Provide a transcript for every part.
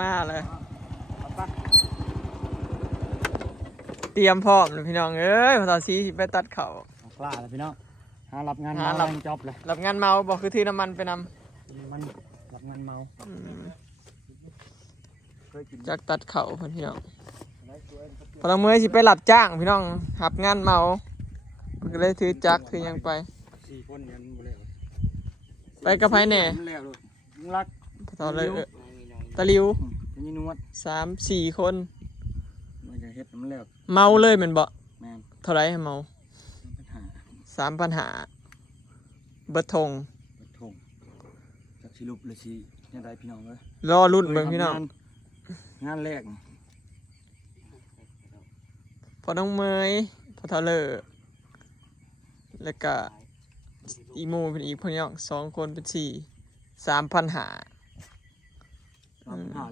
มาเลยเตรียมพร้อมเลยพี่น้องเอ้ยพอตอนซีไปตัดเขากล้าเลยพี่น้องหารับงานเมาจบเลยรับงานเมาบอกคือที่น้ำมันไปนำมันรับงานเมาจากตัดเขาพี่น้องพอเราเมื่อสิไปหลับจ้างพี่น้องหับงานเมาก็เลยถือจักถือยังไป4 คนเนี่ยมันบ่แล้วไปกับไผแหน่ลุงรักตอนเลยตะลิวนี่นวด3-4 คนมันจะเฮ็ดมันแล้วเมาเลยมันบ่แม่นเท่าไรให้เมา3,500เบิดทงจากสิลุบเลยสิยังไงพี่น้องเลยรอรุ่นเบิ่งพี่น้องงานแรกพอน้องเมยพอเท่าเลยแล้วก็อีโมเป็นอีกพี่น้อง2 คนเป็น3,500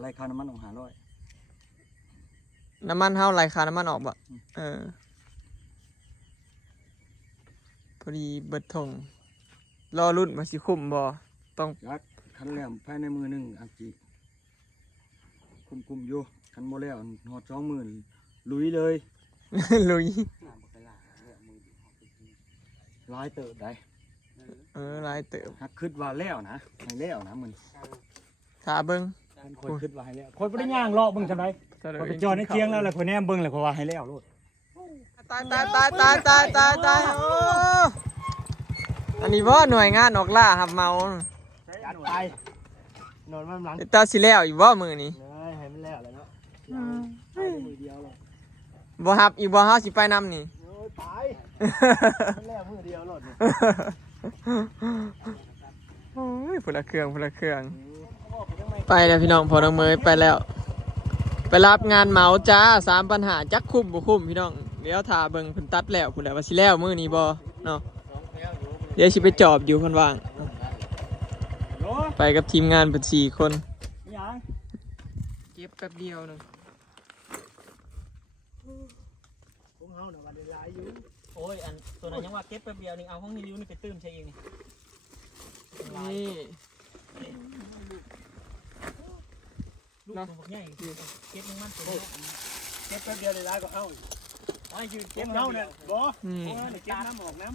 รายค่าน้ำมันออก500น้ำมันเท่าไรค่าน้ำมันออกบ่พอดีเบิดทงรอรุ่นมาสิคุ้มบ่ต้องยักคันแหลมภายในมือหนึ่งอาจีคุมอยู่คันโมแล้วหอด20,000ลุยเลย ลุยลายเติบได้ลายเติบฮักคืดว่าแล้วนะให้แล้วนะมึงขาเบิ้งคนคืดว่าให้แล้วคนไม่ได้ย่างเลาะมึงทำไรคนไปจอดในเคียงแล้วเลยคนแนมเบิ้งเลยคนว่าให้แล้วลูกตายโอ้อันนี้ว่าหน่วยงานออกล่าหับเมาจัดไปนอนมันหลังตาสิแล้วอีกว่ามือนี้ให้มันแล้วเลยเนาะมือเดียวเลยบ่หับอีกบ่เฮาสิไปนำนี่ตายมันแล้วมือเดียวหลดโอ้ยพุ่นละเครื่องไปแล้วพี่น้องพอน้องเมยไปแล้วไปรับงานเมาจ้า3,500จักคุ้มบ่คุ้มพี่น้องเดี๋ยวถ่าเบิ่งเพิ่นตัดแล้วพุ่นแหละว่าสิแล้วมื้อนี้บ่เนาะเดี๋ยวสิไปจอบอยู่เพิ่นว่างไปกับทีมงานเป็น4 คนเก็บแป๊บเดียวนึงโอ้ยอันตัวนั้นยังว่าเก็บแป๊บเดียวนี่เอาห้องนี้ริ้วนี่ไปตื้มใช่เองนี่ลูกตัวใหญ่เก็บมันเก็บแป๊บเดียวได้ร้ายก็เอายืนเก็บเงาเนี่ยบ่เก็บน้ำออกน้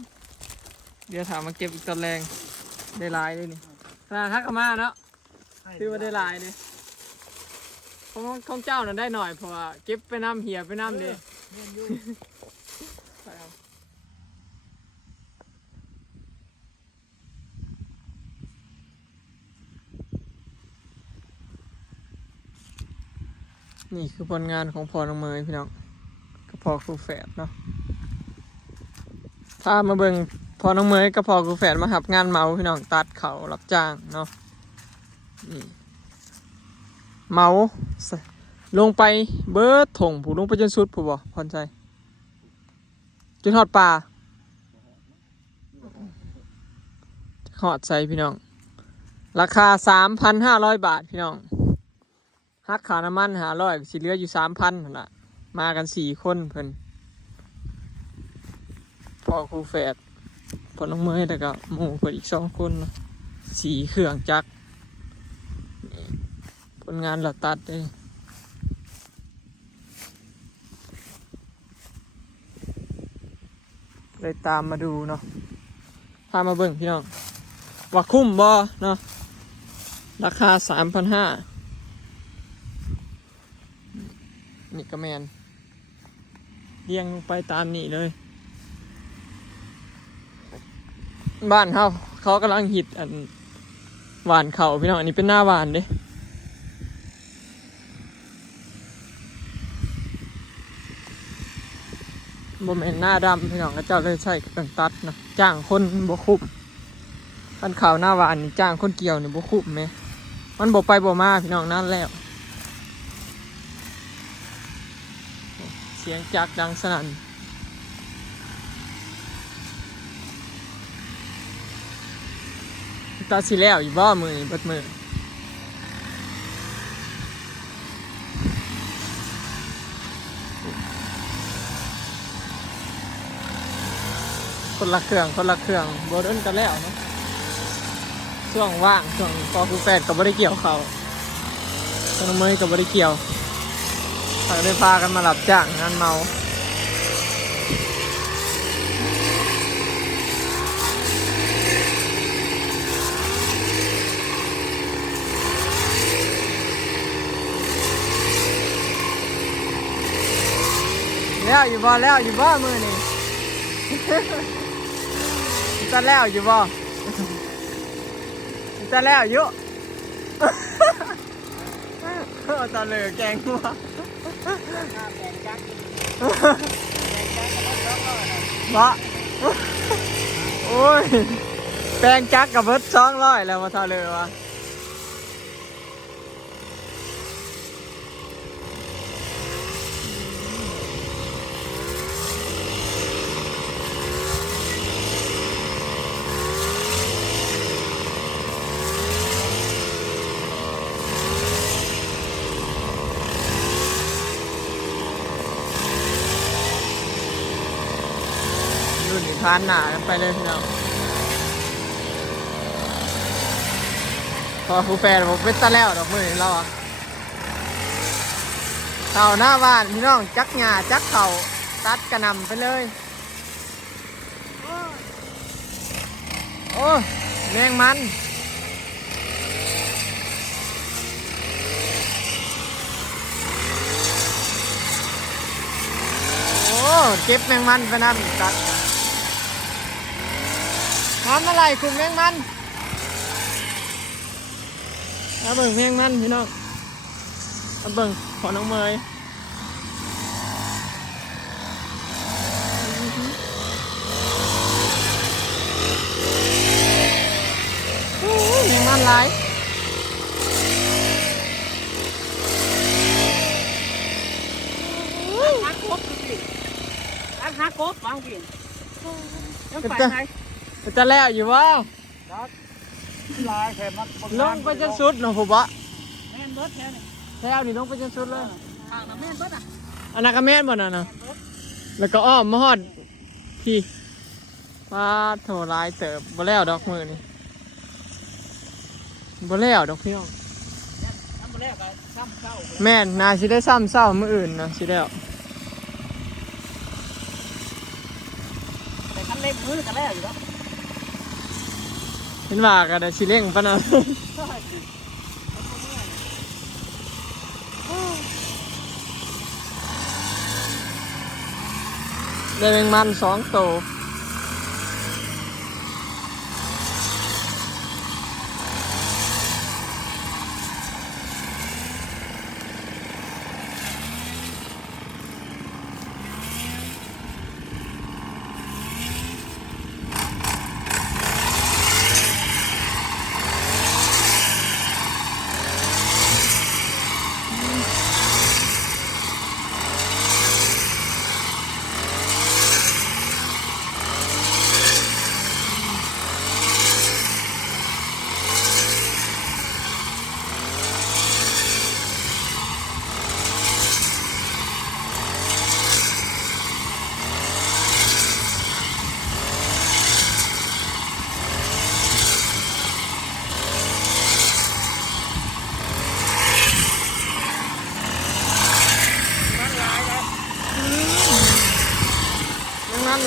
ำเดี๋ยวถามมาเก็บอีกตอนแรงได้ลายเลยนี่ขนาดทักมาเนาะคือว่าได้ลายเลยของเจ้าน่ะได้หน่อยเพราะว่าเก็บไปน้ำเหี่ยไปน้ำเด้นี่คือผลงานของพ่อน้องเมยพี่น้องกับพ่อครูแฝดเนาะถ้ามาเบิ่งพ่อน้องเมยกับพ่อครูแฝดมาหับงานเมาพี่น้องตัดเขารับจ้างเนาะนี่เมาลงไปเบิดถงผูลงไปจนสุดผูบ่พรใจจนทอดปลาหอดใส่พี่น้องราคา 3,500 บาทพี่น้องหักขาน้ำมัน500สิเหลืออยู่ 3,000 นั่นล่ะมากัน4 คนเพิ่นพ่อครูแฝดพ่อน้องเมยแล้วก็หมู่เพิ่นอีก2 คน4 เครื่องจักรผลงานเราตัดเลยตามมาดูเนาะพามาเบิ่งพี่น้องว่าคุ้มบ่เนาะราคา 3,500นี่ก็แมนเรียงลงไปตามนี่เลยบ้านเขากำลังหิดอันหวานเขาพี่น้องอันนี้เป็นหน้าหวานเด้บ่แม่นหน้าดำพี่น้องก็เจ้าเลยใช้เครื่องตัดนะจ้างคนบ่คุ้มคันข่าวหน้าหวานนี่จ้างคนเกี่ยวนี่บ่คุ้มแม่มันบ่ไปบ่มาพี่น้องนั่นแล้วเสียงจักรดังสนั่นตาสิแล้วอีบ่มือนี่เบิดมือคนละเครื่องโบเดินกันแล้วเนาะช่วงว่างช่วงพอครูแฝดก็ไม่ได้เกี่ยวเขาส น้ำมือกับบริเกี่ยวเขาได้พากันมาหลับจ้างงานเมาแล้วอยู่บ่มือนี่ จะแล้วอยู่บ่จะแล้วอยู่ ตอนเลยแกงหัวบ่โอ้ยแปลงจักกับเบิด200แล้วมาเท่าเลยวะทานหนากันไปเลยพี่น้องพอครูแฟนผมเป็นตะแล้วดอกมือเราอ่ะเต่าหน้าบ้านพี่น้องจักหญ้าจักเข่าตัดกระนำไปเลยโอ้แมงมันโอ้เก็บแมงมันไปนั่นตัดทำอะไรคุณแมงมันเอาเบิ่งแมงมันพี่น้องเอาเบิ่งขอน้องเมยแมงมันหลายหากบวางกินยังไปไหน จะแล้วอยู่วะ ลายแค่มัด ลงไปจนสุดเนาะผมวะ แม่นเบิดแค่นี้ แล้วนี่ลงไปจนสุดเลย ข้างน่ะแม่นเบิดอ่ะ อันนั้นก็แม่นบ่น่ะนะแล้วก็อ้อมมาฮอดพี่ปลาโถลายเติบบ่แล้วดอกมือนี่บ่แล้วดอกพี่น้อง ทำมาแล้วก็ซ้ำเศร้า แม่นนาสิได้ซ้ำเศร้ามื้ออื่นนะสิแล้ว แต่คันเล็กมือกันแล้วอยู่แล้ว เห็นว่าก็ได้สิเร่งปานนั้นได้แมงมัน2 ตัว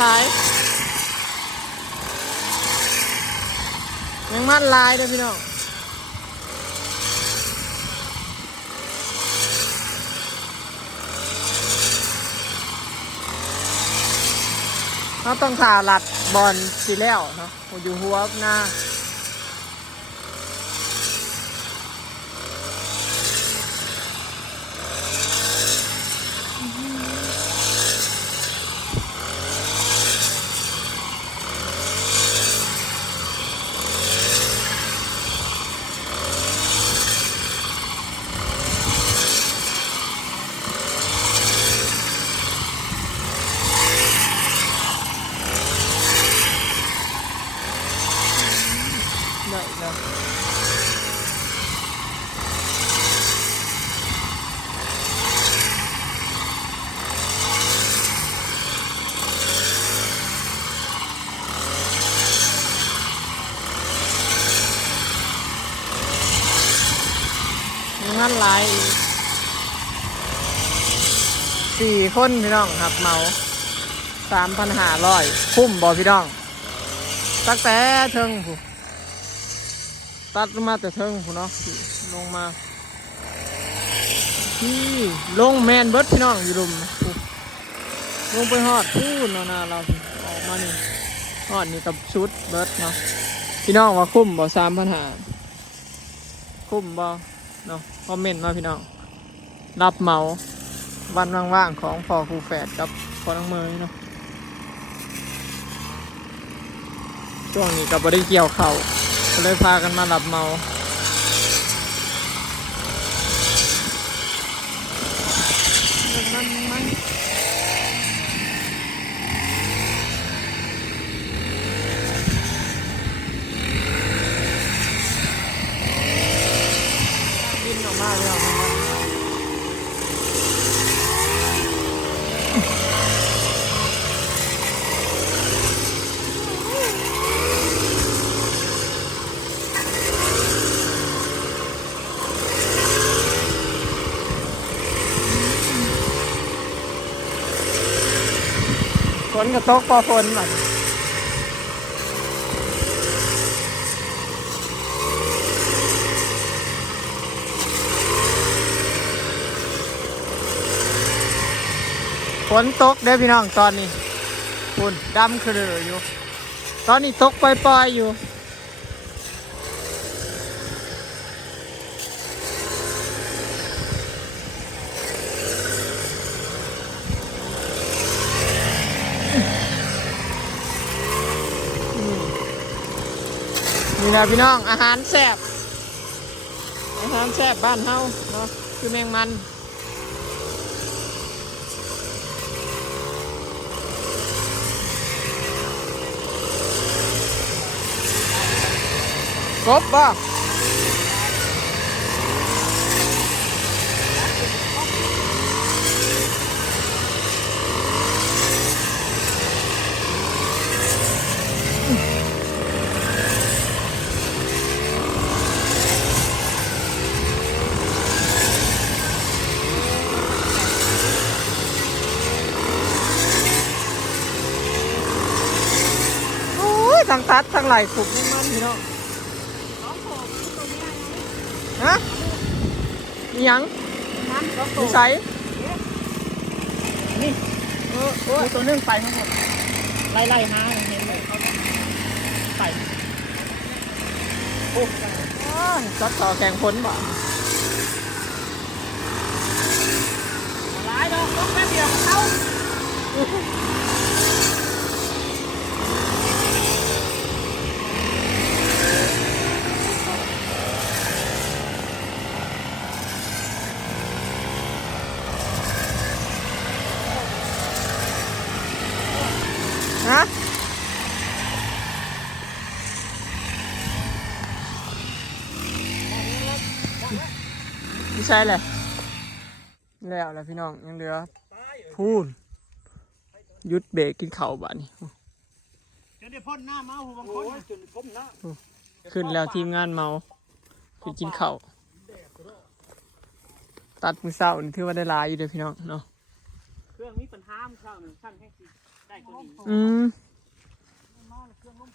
หลายแมงมันหลายเด้อพี่น้องเขาต้องผ่าหลัดบอลสีแล้วเนาะอยู่หัวหน้า านหลาย4 คนพี่น้องครับเมา 3,500คุ้มบ่พี่น้องตั้งแต่เทิงผู้ตัดมาแต่เทิงผู้เนาะลงมาที่ลงแมนเบิร์ดพี่น้องอยู่ลุมลงไปฮอดพูดเนาะนะเราออกมานี่ฮอดนี่กับชุดเบิร์ดเนาะพี่น้องว่าคุ้มบ่3,500คุ้มบ่เนาะคอมเมนต์มาพี่น้องรับเหมาวันว่างๆของพ่อครูแฝดกับพ่อน้องเมยเนาะช่วงนี้กับบริเกี่ยวเขาก็เลยพากันมารับเหมาบินออกมาเลยฝนก็ตกพอฝนหน่อยฝนตกเด้อพี่น้องตอนนี้ฝุ่นดำคือเลยอยู่ตอนนี้ตกปล่อยๆอยู่นี่นะพี่น้องอาหารแซ่บบ้านเฮาเนาะคือแมงมันกบบ่ทั้งตัดทั้งไหลสุกมันพี่น้องฮะยังมีใส่นี่ตัวนึงไปทั้งหมดไล่หาเห็นไหมเขาไปโอ้จัดต่อแข่งพ้นบ่หลายดอกต้องแค่เดียวเขาฮะไม่ใช่เลยแล้วพี่น้องยังเหลือพูนยุดเบรกกินเข่าบ้านี่จนได้พ่นหน้าเมาบางคนจนก้มหน้าขึ้นแล้วทีมงานเมาไปกินเข่าตัดมือเศร้านี่ถือว่าได้ลายอยู่เด้อพี่น้องเนาะเครื่องมีปัญหาเศร้าหนึ่งช่างให้ได้ก็ดี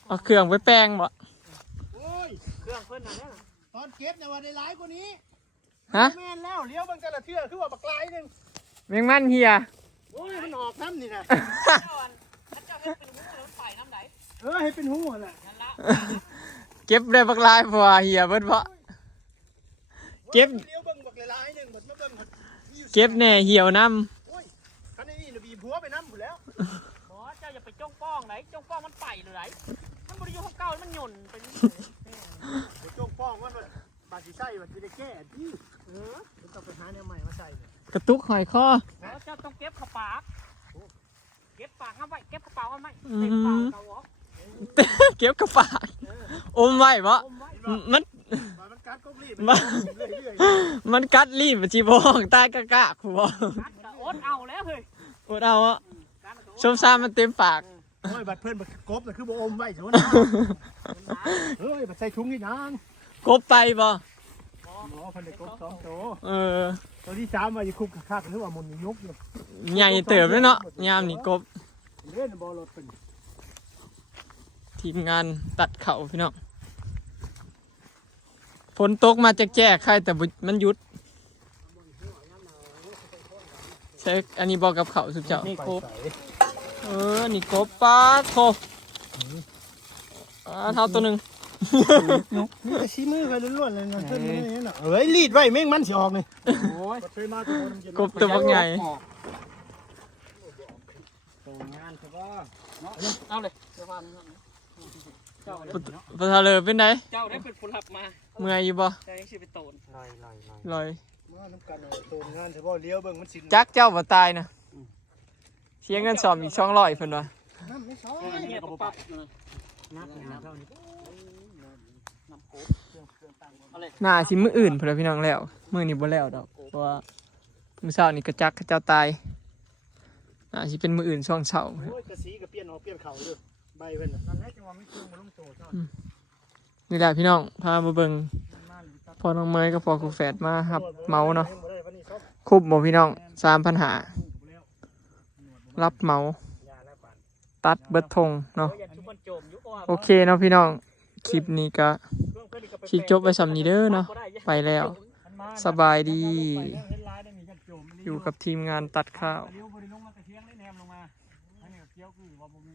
เอาเครื่องไว้แป้งบ่โอ้ยเครื่องเพิ่นน่ะตอนเก็บเนี่ยว่าได้หลายกว่านี้ฮะแม่นแล้วเลี้ยวมันแต่ละเทื่อคือว่าบักลายนึงแมงมันเฮียโอ้ยมันออกน้ำนี่นะให้เป็นหูแหละเก็บได้บักลายพอเฮียเบิดเพราะเก็บแน่เหี่ยวน้ำคันนี้นี่บีบหัวไปน้ำหมดแล้วบอเจ้าอย่าไปจ้องป้องไหนจ้องป้องมันไปเลยไหนมันบริยุทธ์เก่ามันหย่นไปจ้องป้องมันบาดสีใส่บาดสีได้แก่ที่ต้องไปหาแนวใหม่มาใส่กระตุกหอยคอเจ้าต้องเก็บกระปากเก็บปากเอาไว้เก็บกระเป๋าเอาไว้เต็มปากเอาออกเก็บกระปากอมไว้เพราะมันกัดก็รีบมันกัดรีบจีบองใต้กะกะขวบอดเอาแล้วเฮ้ยอดเอาอ่ะชมซามันเต็มปากโอ้ยบัดเพื่อนบัดกบแต่คือบ่อมไว้เถอะเฮ้ยบัดใส่ถุงนี่นางกบไปบ่บ่ หมอพันธุ์กบสองตัว ตัวที่3มาอยู่คุกข้ากันหรือว่ามุนยุกอยู่ ใหญ่เติบเลยเนาะยามนี่กบ เล่นบอลรถเป็น ทีมงานตัดเข่าพี่น้องฝนตกมาแจ๊กๆใครแต่มันหยุดใช้อันนี้บอกกับเขาสุดเจ้า นี่กบ นี่กบปลาโคเท่าตัวหนึ่ง นี่จะชี้มือไปล้วนๆเลยนะขึ้นนี่น่ะเอ้ยรีดไว้แม่งมันสิออกนี่โอ้ย กบตัวบักใหญ่ ตัวงานใช่ป่ะ เอาเลยเจ้าความเจ้าได้ ปลาทะเลเป็นไง เจ้าได้เป็นผู้รับมา เมื่อยอยู่บ่ เจ้ายังชื่อเป็นโตน ลอย ลอย มาน้ำกันตัวงานใช่ป่ะเลี้ยวเบิ่งมันสิ จักเจ้าบ่ตายนะเสียเงินสอมอีก200เพิ่นว่า น้ำไม่ซอ อันนี้ก็ปั๊บอยู่นะ นักเท่านี้ น้ำโค้กเครื่องตั้งเอาเลย น่าสิมื้ออื่นพุ่นล่ะพี่น้องแล้วมื้อนี้บ่แล้วดอกเพราะว่ามื้อเช้านี่ก็จักเจ้าตายน่าสิเป็นมื้ออื่นช่วงเช้า โอ้ยกระสีกระเปลี่ยนออกเปลี่ยนเข่าด้วยใบเพิ่นน่ะนั่นแหละจังหวะมันเครื่องมาลงโตเท่า นี่แหละพี่น้องพามาเบิ่งพอน้องเมยกับพอครูแฝดมาหับเมาเนาะคุบบ่พี่น้อง3,500รับเมาตัดเบิดทงเนาะโอเคเนาะพี่น้องคลิปนี้ก็สิจบไว้สำนี้เด้อเนาะไปแล้วสบายดีอยู่กับทีมงานตัดข้าว เลี้ยวบริลงมาตะเคียงได้แนมลงมาอันนี้ก็เกี้ยวคือว่าบ่มี